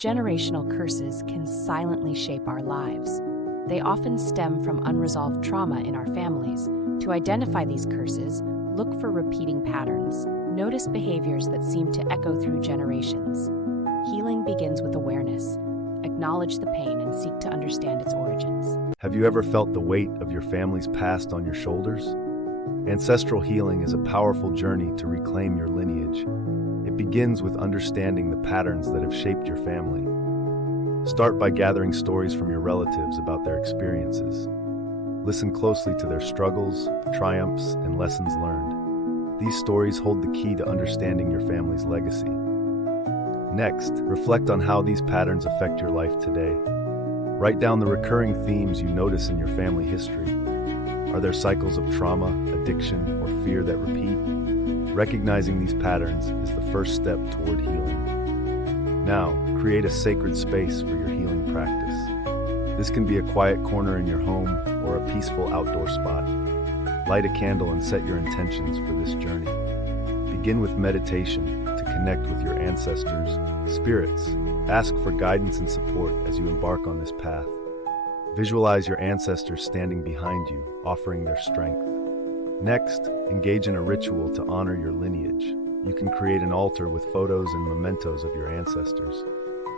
Generational curses can silently shape our lives. They often stem from unresolved trauma in our families. To identify these curses, look for repeating patterns. Notice behaviors that seem to echo through generations. Healing begins with awareness. Acknowledge the pain and seek to understand its origins. Have you ever felt the weight of your family's past on your shoulders? Ancestral healing is a powerful journey to reclaim your lineage. It begins with understanding the patterns that have shaped your family. Start by gathering stories from your relatives about their experiences. Listen closely to their struggles, triumphs, and lessons learned. These stories hold the key to understanding your family's legacy. Next, reflect on how these patterns affect your life today. Write down the recurring themes you notice in your family history. Are there cycles of trauma, addiction, or fear that repeat? Recognizing these patterns is the first step toward healing. Now, create a sacred space for your healing practice. This can be a quiet corner in your home or a peaceful outdoor spot. Light a candle and set your intentions for this journey. Begin with meditation to connect with your ancestors, spirits. Ask for guidance and support as you embark on this path. Visualize your ancestors standing behind you, offering their strength. Next, engage in a ritual to honor your lineage. You can create an altar with photos and mementos of your ancestors.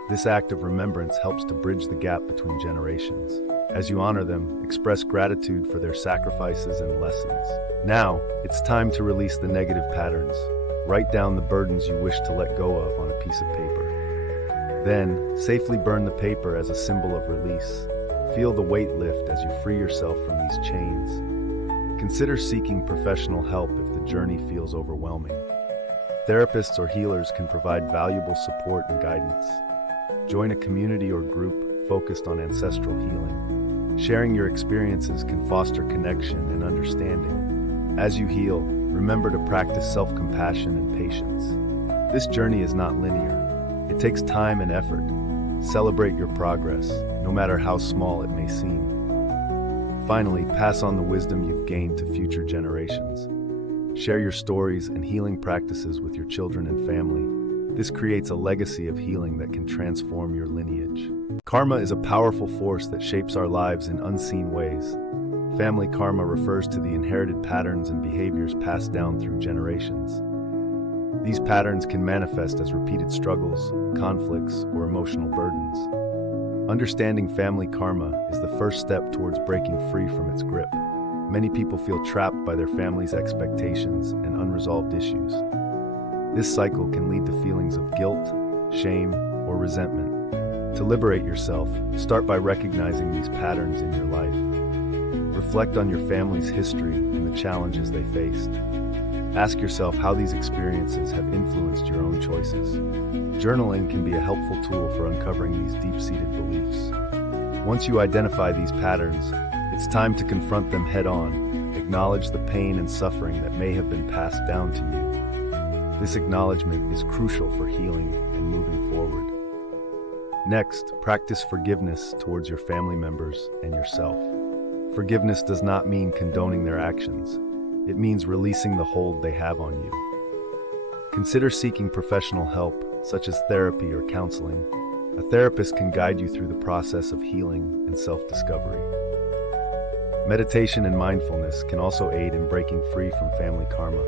This act of remembrance helps to bridge the gap between generations. As you honor them, express gratitude for their sacrifices and lessons. Now, it's time to release the negative patterns. Write down the burdens you wish to let go of on a piece of paper. Then, safely burn the paper as a symbol of release. Feel the weight lift as you free yourself from these chains. Consider seeking professional help if the journey feels overwhelming. Therapists or healers can provide valuable support and guidance. Join a community or group focused on ancestral healing. Sharing your experiences can foster connection and understanding. As you heal, remember to practice self-compassion and patience. This journey is not linear. It takes time and effort. Celebrate your progress, no matter how small it may seem. Finally, pass on the wisdom you've gained to future generations. Share your stories and healing practices with your children and family. This creates a legacy of healing that can transform your lineage. Karma is a powerful force that shapes our lives in unseen ways. Family karma refers to the inherited patterns and behaviors passed down through generations. These patterns can manifest as repeated struggles, conflicts, or emotional burdens. Understanding family karma is the first step towards breaking free from its grip. Many people feel trapped by their family's expectations and unresolved issues. This cycle can lead to feelings of guilt, shame, or resentment. To liberate yourself, start by recognizing these patterns in your life. Reflect on your family's history and the challenges they faced. Ask yourself how these experiences have influenced your own choices. Journaling can be a helpful tool for uncovering these deep-seated beliefs. Once you identify these patterns, it's time to confront them head-on. Acknowledge the pain and suffering that may have been passed down to you. This acknowledgement is crucial for healing and moving forward. Next, practice forgiveness towards your family members and yourself. Forgiveness does not mean condoning their actions. It means releasing the hold they have on you. Consider seeking professional help, such as therapy or counseling. A therapist can guide you through the process of healing and self-discovery. Meditation and mindfulness can also aid in breaking free from family karma.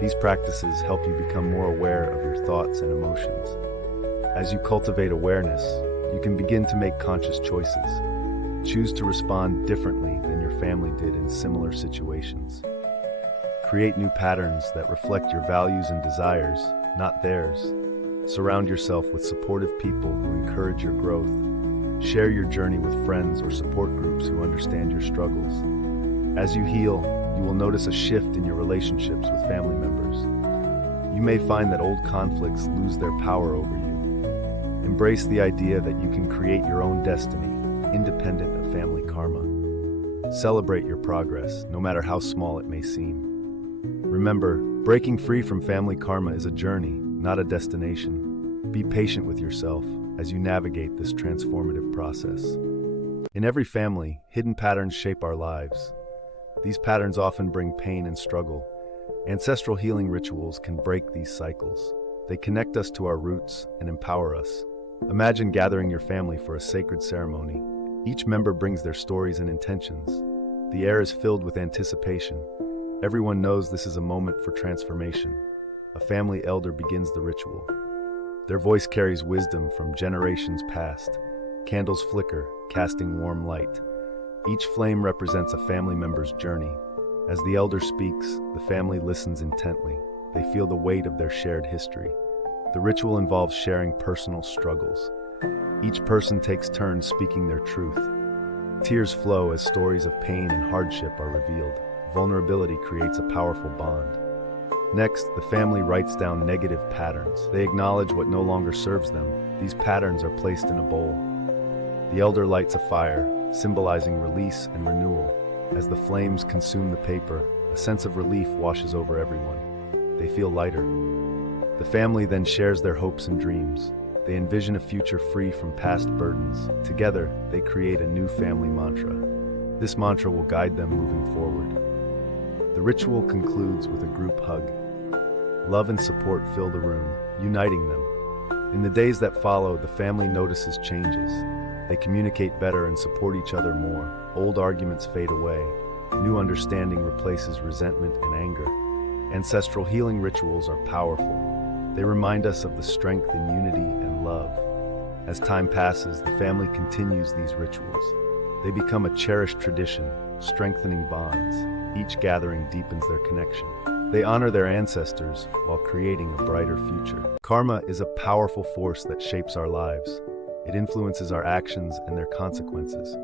These practices help you become more aware of your thoughts and emotions. As you cultivate awareness, you can begin to make conscious choices. Choose to respond differently than your family did in similar situations. Create new patterns that reflect your values and desires, not theirs. Surround yourself with supportive people who encourage your growth. Share your journey with friends or support groups who understand your struggles. As you heal, you will notice a shift in your relationships with family members. You may find that old conflicts lose their power over you. Embrace the idea that you can create your own destiny, independent of family karma. Celebrate your progress, no matter how small it may seem. Remember, breaking free from family karma is a journey, not a destination. Be patient with yourself as you navigate this transformative process. In every family, hidden patterns shape our lives. These patterns often bring pain and struggle. Ancestral healing rituals can break these cycles. They connect us to our roots and empower us. Imagine gathering your family for a sacred ceremony. Each member brings their stories and intentions. The air is filled with anticipation. Everyone knows this is a moment for transformation. A family elder begins the ritual. Their voice carries wisdom from generations past. Candles flicker, casting warm light. Each flame represents a family member's journey. As the elder speaks, the family listens intently. They feel the weight of their shared history. The ritual involves sharing personal struggles. Each person takes turns speaking their truth. Tears flow as stories of pain and hardship are revealed. Vulnerability creates a powerful bond. Next, the family writes down negative patterns. They acknowledge what no longer serves them. These patterns are placed in a bowl. The elder lights a fire, symbolizing release and renewal. As the flames consume the paper, a sense of relief washes over everyone. They feel lighter. The family then shares their hopes and dreams. They envision a future free from past burdens. Together, they create a new family mantra. This mantra will guide them moving forward. The ritual concludes with a group hug. Love and support fill the room, uniting them. In the days that follow, the family notices changes. They communicate better and support each other more. Old arguments fade away. New understanding replaces resentment and anger. Ancestral healing rituals are powerful. They remind us of the strength in unity and love. As time passes, the family continues these rituals. They become a cherished tradition, strengthening bonds. Each gathering deepens their connection. They honor their ancestors while creating a brighter future. Karma is a powerful force that shapes our lives. It influences our actions and their consequences.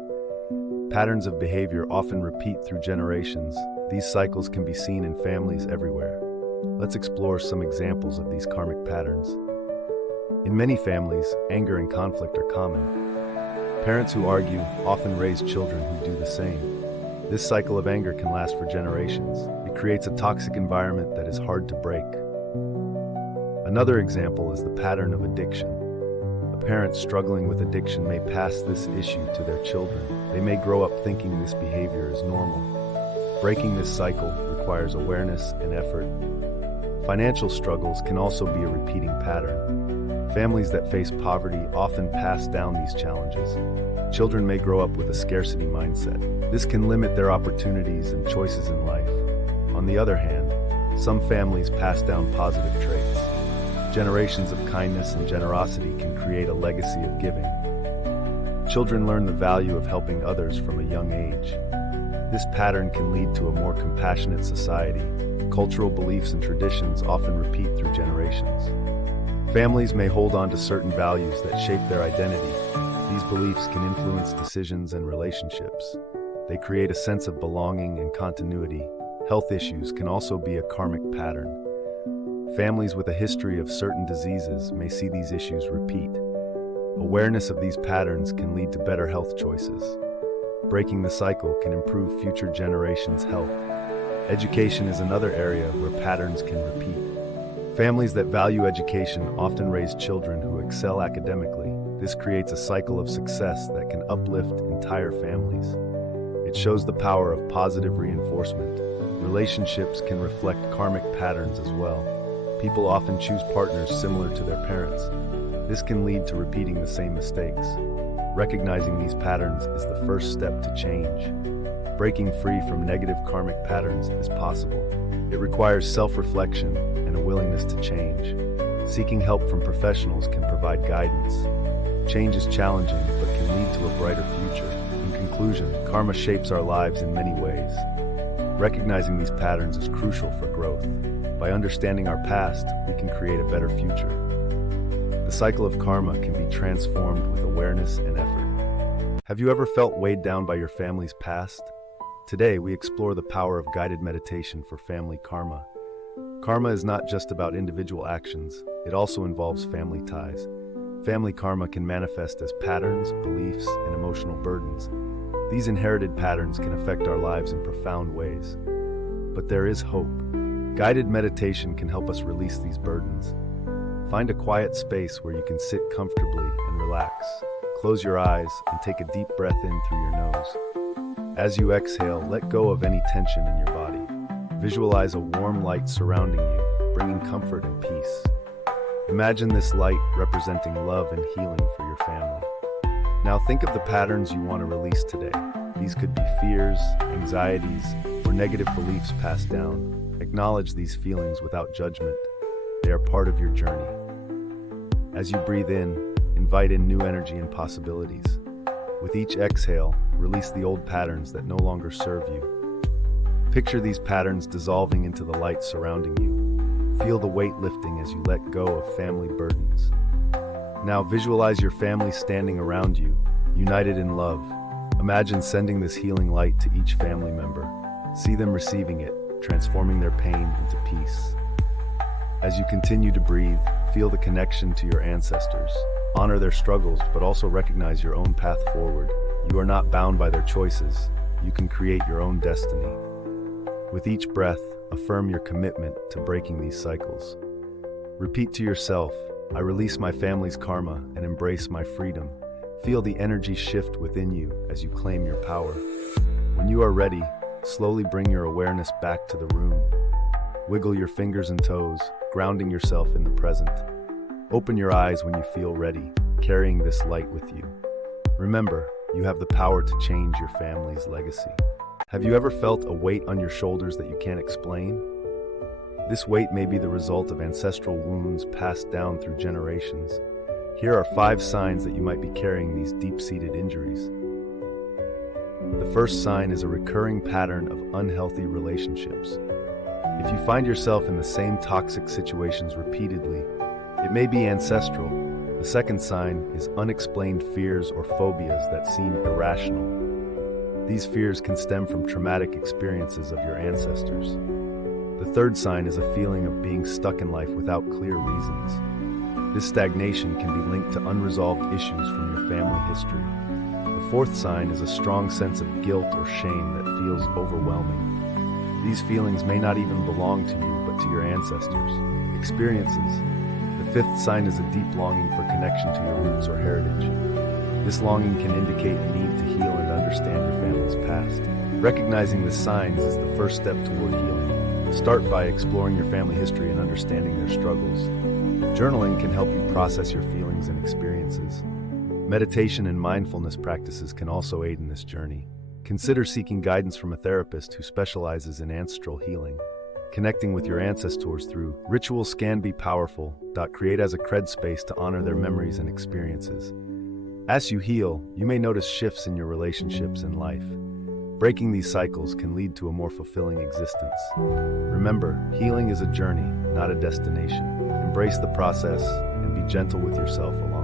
Patterns of behavior often repeat through generations. These cycles can be seen in families everywhere. Let's explore some examples of these karmic patterns. In many families, anger and conflict are common. Parents who argue often raise children who do the same. This cycle of anger can last for generations. It creates a toxic environment that is hard to break. Another example is the pattern of addiction. A parent struggling with addiction may pass this issue to their children. They may grow up thinking this behavior is normal. Breaking this cycle requires awareness and effort. Financial struggles can also be a repeating pattern. Families that face poverty often pass down these challenges. Children may grow up with a scarcity mindset. This can limit their opportunities and choices in life. On the other hand, some families pass down positive traits. Generations of kindness and generosity can create a legacy of giving. Children learn the value of helping others from a young age. This pattern can lead to a more compassionate society. Cultural beliefs and traditions often repeat through generations. Families may hold on to certain values that shape their identity. These beliefs can influence decisions and relationships. They create a sense of belonging and continuity. Health issues can also be a karmic pattern. Families with a history of certain diseases may see these issues repeat. Awareness of these patterns can lead to better health choices. Breaking the cycle can improve future generations' health. Education is another area where patterns can repeat. Families that value education often raise children who excel academically. This creates a cycle of success that can uplift entire families. It shows the power of positive reinforcement. Relationships can reflect karmic patterns as well. People often choose partners similar to their parents. This can lead to repeating the same mistakes. Recognizing these patterns is the first step to change. Breaking free from negative karmic patterns is possible. It requires self-reflection and a willingness to change. Seeking help from professionals can provide guidance. Change is challenging, but can lead to a brighter future. In conclusion, karma shapes our lives in many ways. Recognizing these patterns is crucial for growth. By understanding our past, we can create a better future. The cycle of karma can be transformed with awareness and effort. Have you ever felt weighed down by your family's past? Today, we explore the power of guided meditation for family karma. Karma is not just about individual actions, it also involves family ties. Family karma can manifest as patterns, beliefs, and emotional burdens. These inherited patterns can affect our lives in profound ways. But there is hope. Guided meditation can help us release these burdens. Find a quiet space where you can sit comfortably and relax. Close your eyes and take a deep breath in through your nose. As you exhale, let go of any tension in your body. Visualize a warm light surrounding you, bringing comfort and peace. Imagine this light representing love and healing for your family. Now think of the patterns you want to release today. These could be fears, anxieties, or negative beliefs passed down. Acknowledge these feelings without judgment. They are part of your journey. As you breathe in, invite in new energy and possibilities. With each exhale, release the old patterns that no longer serve you. Picture these patterns dissolving into the light surrounding you. Feel the weight lifting as you let go of family burdens. Now visualize your family standing around you, united in love. Imagine sending this healing light to each family member. See them receiving it, transforming their pain into peace. As you continue to breathe, feel the connection to your ancestors. Honor their struggles, but also recognize your own path forward. You are not bound by their choices. You can create your own destiny. With each breath, affirm your commitment to breaking these cycles. Repeat to yourself, I release my family's karma and embrace my freedom. Feel the energy shift within you as you claim your power. When you are ready, slowly bring your awareness back to the room. Wiggle your fingers and toes, grounding yourself in the present. Open your eyes when you feel ready, carrying this light with you. Remember, you have the power to change your family's legacy. Have you ever felt a weight on your shoulders that you can't explain? This weight may be the result of ancestral wounds passed down through generations. Here are 5 signs that you might be carrying these deep-seated injuries. The first sign is a recurring pattern of unhealthy relationships. If you find yourself in the same toxic situations repeatedly, it may be ancestral. The second sign is unexplained fears or phobias that seem irrational. These fears can stem from traumatic experiences of your ancestors. The third sign is a feeling of being stuck in life without clear reasons. This stagnation can be linked to unresolved issues from your family history. The fourth sign is a strong sense of guilt or shame that feels overwhelming. These feelings may not even belong to you, but to your ancestors' experiences. The fifth sign is a deep longing for connection to your roots or heritage. This longing can indicate a need to heal and understand your family's past. Recognizing the signs is the first step toward healing. Start by exploring your family history and understanding their struggles. Journaling can help you process your feelings and experiences. Meditation and mindfulness practices can also aid in this journey. Consider seeking guidance from a therapist who specializes in ancestral healing. Connecting with your ancestors through rituals can be powerful. Create as a cred space to honor their memories and experiences. As you heal, you may notice shifts in your relationships and life. Breaking these cycles can lead to a more fulfilling existence. Remember, healing is a journey, not a destination. Embrace the process and be gentle with yourself along